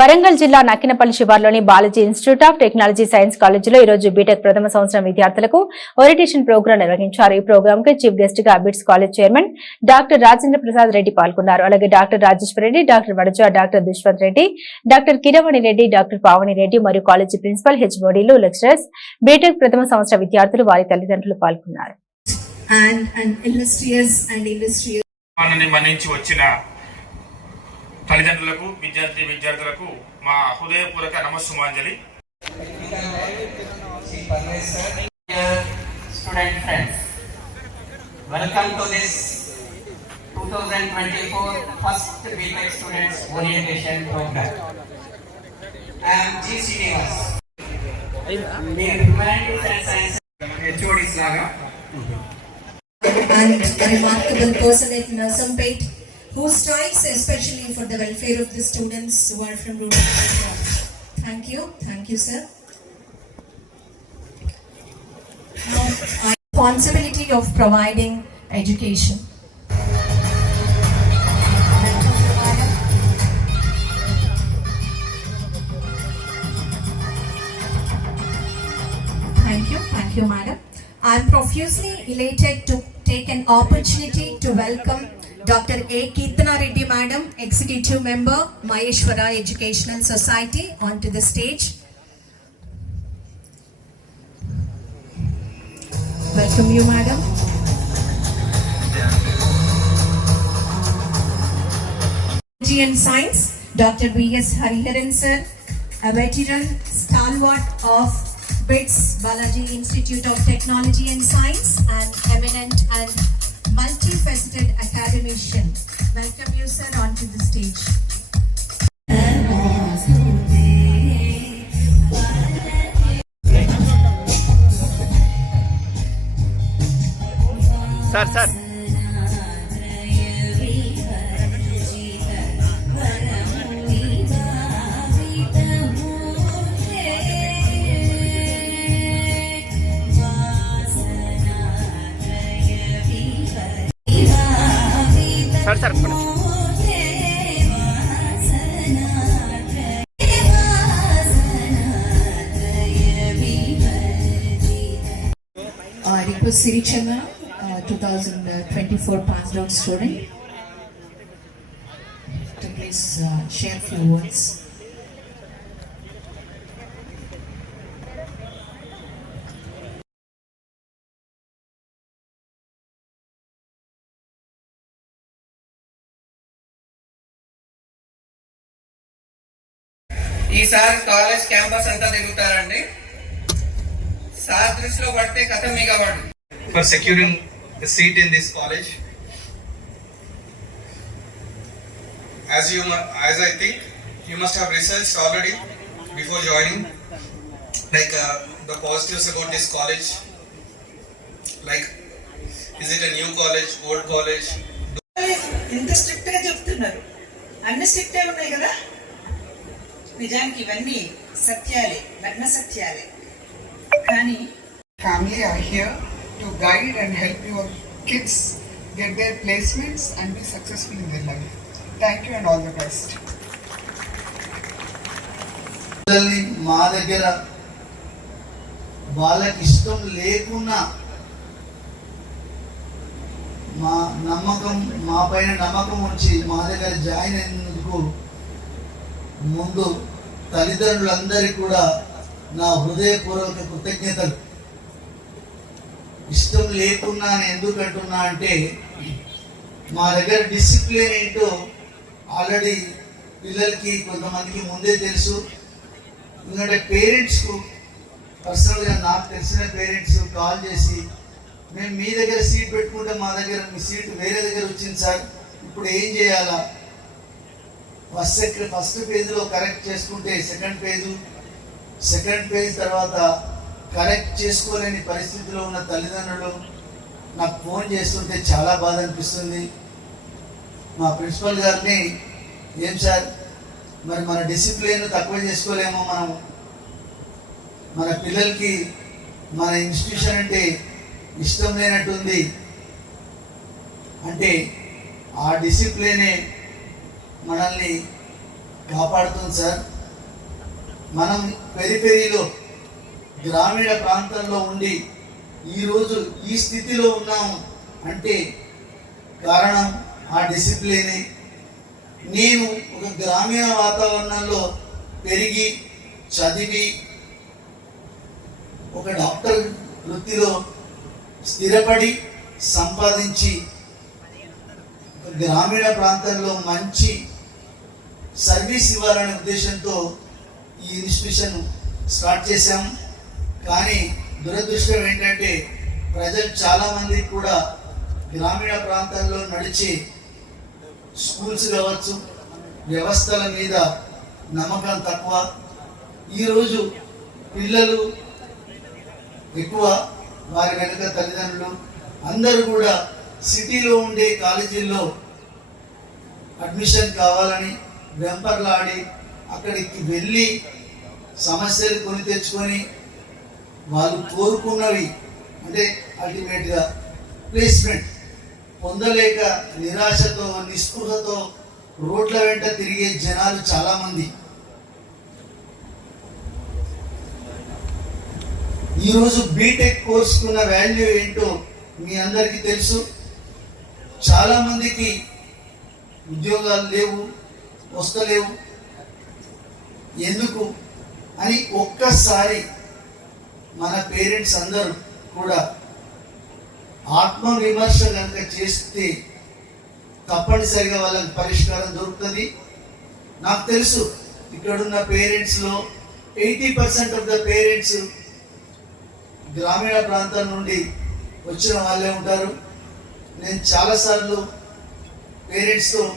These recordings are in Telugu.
వరంగల్ జిల్లా Nakkinapalli శివార్లోని Balaji institute of technology science కాలేజీలో ఈ రోజు బీటెక్ ప్రథమ సంవత్సరం విద్యార్థులకు ఓరిటేషన్ ప్రోగ్రాం నిర్వహించారు. ఈ ప్రోగ్రామ్కి చీఫ్ గెస్ట్గా BITS college chairman doctor Rajendra Prasad Reddy పాల్గొన్నారు. అలాగే doctor Rajeshwara Reddy doctor Vadaja doctor Dushyant Reddy doctor Kiravani Reddy doctor Pavani Reddy మరియు కాలేజీ ప్రిన్సిపల్ హెచ్ఓడీలు లెక్చరర్స్ బీటెక్ ప్రథమ సంవత్సర విద్యార్థులు వారి తల్లిదండ్రులు పాల్గొన్నారు. వచ్చిన తల్లిదండ్రులకు విద్యార్థి విద్యార్థులకు మా హృదయపూర్వక నమస్సుమాంజలి. Student friends welcome to two thousand twenty four first BTech students orientation programme G Srinivas HOD లాగా who strives especially for the welfare of the students who are from rural background. Thank you, thank you, sir. Now, I- responsibility of providing education. Thank you, thank you, madam. I am profusely elated to take an opportunity to welcome Dr. A. Kirtana Reddy, madam, Executive Member, Maheshwara Educational Society, onto the stage. Welcome you, madam. And Science, Dr. V.S. Hariharan, sir, a veteran stalwart of BITS Balaji Institute of Technology and Science, and eminent and multifaceted academician. Welcome you, sir, onto the stage. Sir sir சர்ச் பண்ணுங்க It was Siri Chennai, uh, 2024 passed out student. To please uh, share few words. ఈసారి కాలేజ్ క్యాంపస్ అంతా తిరుగుతారండి సార్ దృష్టిలో పడితే కథ మిగవాడు for securing the seat in this college. As you, as I think, you must have researched already before joining, like uh, the positives about this college. Like, is it a new college, old college? ఇంత స్ట్రిక్ట్గా చెప్తున్నారు అన్ని స్ట్రిక్ట్ ఉన్నాయి కదా నిజానికి ఇవన్నీ సత్యాలే లగ్న సత్యాలే. కానీ family are here to guide and help kids get placements and successful in their thank you and all పిల్లల్ని మా దగ్గర వాళ్ళకి ఇష్టం లేకున్నా మా నమ్మకం మా పైన నమ్మకం ఉంచి మా దగ్గర జాయిన్ అయినందుకు ముందు తల్లిదండ్రులందరికీ కూడా నా హృదయపూర్వక కృతజ్ఞతలు. ఇష్టం లేకున్నా ఎందుకు అంటున్నా అంటే మా దగ్గర డిసిప్లిన్ ఏంటో ఆల్రెడీ పిల్లలకి కొంతమందికి ముందే తెలుసు. ఎందుకంటే పేరెంట్స్కు పర్సనల్గా నాకు తెలిసిన పేరెంట్స్ కాల్ చేసి మేము మీ దగ్గర సీట్ పెట్టుకుంటే మా దగ్గర మీ సీట్ వేరే దగ్గర వచ్చింది సార్. ఇప్పుడు ఏం చేయాలా? ఫస్ట్ సెకండ్ ఫస్ట్ పేజ్లో కరెక్ట్ చేసుకుంటే సెకండ్ పేజు సెకండ్ పేజ్ తర్వాత కరెక్ట్ చేసుకోలేని పరిస్థితిలో ఉన్న తల్లిదండ్రులు నాకు ఫోన్ చేస్తుంటే చాలా బాధ అనిపిస్తుంది. మా ప్రిన్సిపల్ గారిని ఏం సార్ మరి మన డిసిప్లిన్ తక్కువ చేసుకోలేమో మనం మన పిల్లలకి మన ఇన్స్టిట్యూషన్ అంటే ఇష్టం లేనట్టుంది. అంటే ఆ డిసిప్లినే మనల్ని కాపాడుతుంది సార్. మనం పెరిపెరిలో గ్రామీణ ప్రాంతంలో ఉండి ఈరోజు ఈ స్థితిలో ఉన్నాము అంటే కారణం ఆ డిసిప్లినే. నేను ఒక గ్రామీణ వాతావరణంలో పెరిగి చదివి ఒక డాక్టర్ వృత్తిలో స్థిరపడి సంపాదించి గ్రామీణ ప్రాంతంలో మంచి సర్వీస్ ఇవ్వాలనే ఉద్దేశంతో ఈ ఇన్స్టిట్యూషన్ స్టార్ట్ చేశాం. కానీ దురదృష్టం ఏంటంటే ప్రజలు చాలామంది కూడా గ్రామీణ ప్రాంతాల్లో నడిచి స్కూల్స్ కావచ్చు వ్యవస్థల మీద నమ్మకం తక్కువ. ఈరోజు పిల్లలు ఎక్కువ వారి వెనుక తల్లిదండ్రులు అందరూ కూడా సిటీలో ఉండే కాలేజీల్లో అడ్మిషన్ కావాలని వెంపర్లాడి అక్కడికి వెళ్ళి సమస్యలు కొని తెచ్చుకొని వాళ్ళు కోరుకున్నవి అంటే అల్టిమేట్గా ప్లేస్మెంట్ పొందలేక నిరాశతో నిస్పృహతో రోడ్ల వెంట తిరిగే జనాలు చాలామంది. ఈరోజు బీటెక్ కోర్సుకున్న వాల్యూ ఏంటో మీ అందరికీ తెలుసు. చాలామందికి ఉద్యోగాలు లేవు. వస్తలేవు. ఎందుకు? అని ఒక్కసారి మన పేరెంట్స్ అందరూ కూడా ఆత్మవిమర్శ కనుక చేస్తే తప్పనిసరిగా వాళ్ళకి పరిష్కారం దొరుకుతుంది. నాకు తెలుసు ఇక్కడున్న పేరెంట్స్లో eighty percent of the parents గ్రామీణ ప్రాంతం నుండి వచ్చిన వాళ్ళే ఉంటారు. నేను చాలాసార్లు పేరెంట్స్తో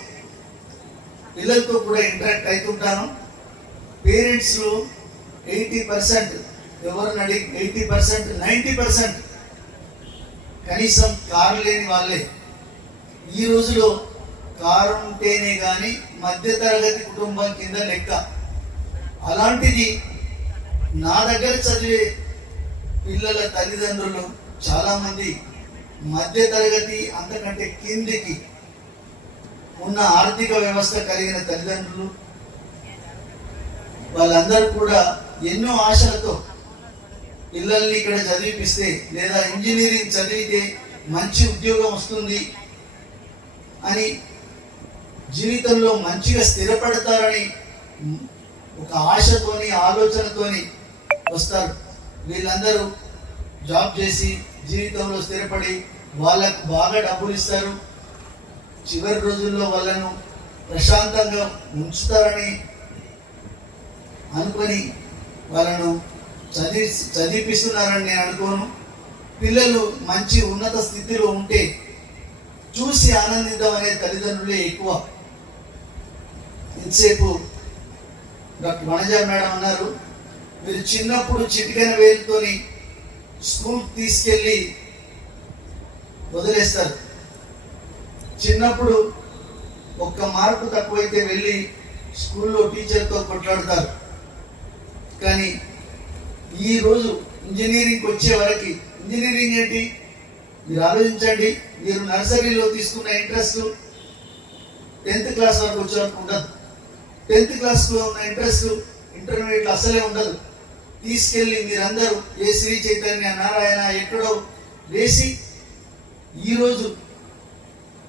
పిల్లలతో కూడా ఇంటరాక్ట్ అవుతుంటాను పేరెంట్స్లో ఎయిటీ పర్సెంట్ ఎవరిని అడిగి ఎయిటీ పర్సెంట్ నైంటీ పర్సెంట్ కనీసం కారు లేని వాళ్ళే. ఈ రోజులో కారు ఉంటేనే కానీ మధ్యతరగతి కుటుంబం కింద లెక్క. అలాంటిది నా దగ్గర చదివే పిల్లల తల్లిదండ్రులు చాలామంది మధ్యతరగతి అంతకంటే కిందికి ఉన్న ఆర్థిక వ్యవస్థ కలిగిన తల్లిదండ్రులు వాళ్ళందరూ కూడా ఎన్నో ఆశలతో పిల్లల్ని ఇక్కడ చదివిపిస్తే లేదా ఇంజనీరింగ్ చదివితే మంచి ఉద్యోగం వస్తుంది అని జీవితంలో మంచిగా స్థిరపడతారని ఒక ఆశతోని ఆలోచనతోని వస్తారు. వీళ్ళందరూ జాబ్ చేసి జీవితంలో స్థిరపడి వాళ్ళకు బాగా డబ్బులు ఇస్తారు. చివరి రోజుల్లో వాళ్ళను ప్రశాంతంగా ఉంచుతారని అనుకొని వాళ్ళను చదివి చదివిపిస్తున్నారని నేను అనుకోను. పిల్లలు మంచి ఉన్నత స్థితిలో ఉంటే చూసి ఆనందిద్దాం అనే తల్లిదండ్రులే ఎక్కువ. ఇంతసేపు డాక్టర్ వనజ మేడం అన్నారు మీరు చిన్నప్పుడు చిటికైన వేలుతోని స్కూల్ తీసుకెళ్ళి వదిలేస్తారు. చిన్నప్పుడు ఒక్క మార్కు తక్కువైతే వెళ్ళి స్కూల్లో టీచర్తో కొట్లాడతారు. కానీ ఈరోజు ఇంజనీరింగ్కి వచ్చే వరకు ఇంజనీరింగ్ ఏంటి? మీరు ఆలోచించండి. మీరు నర్సరీలో తీసుకున్న ఇంట్రెస్ట్ టెన్త్ క్లాస్ వరకు వచ్చేవరకు ఉండదు టెన్త్ క్లాస్లో ఉన్న ఇంట్రెస్ట్ ఇంటర్మీడియట్లో అసలే ఉండదు. తీసుకెళ్ళి మీరందరూ ఏ శ్రీ చైతన్య నారాయణ ఎక్కడో వేసి ఈరోజు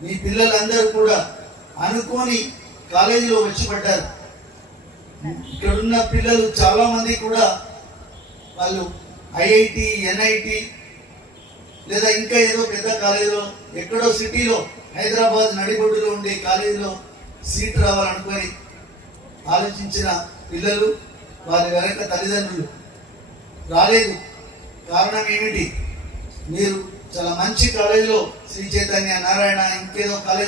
మీ పిల్లలందరూ కూడా అనుకోని కాలేజీలో వచ్చి పడ్డారు. ఇక్కడున్న పిల్లలు చాలామంది కూడా వాళ్ళు ఐఐటి ఎన్ఐటి లేదా ఇంకా ఏదో పెద్ద కాలేజీలో ఎక్కడో సిటీలో హైదరాబాద్ నడిబొడ్డులో ఉండే కాలేజీలో సీట్ రావాలనుకొని ఆలోచించిన పిల్లలు వారి వెనక తల్లిదండ్రులు రాలేదు. కారణం ఏమిటి? మీరు చాలా మంచి కాలేజీలో శ్రీ చైతన్య నారాయణ ఇంకేదో కాలేజ్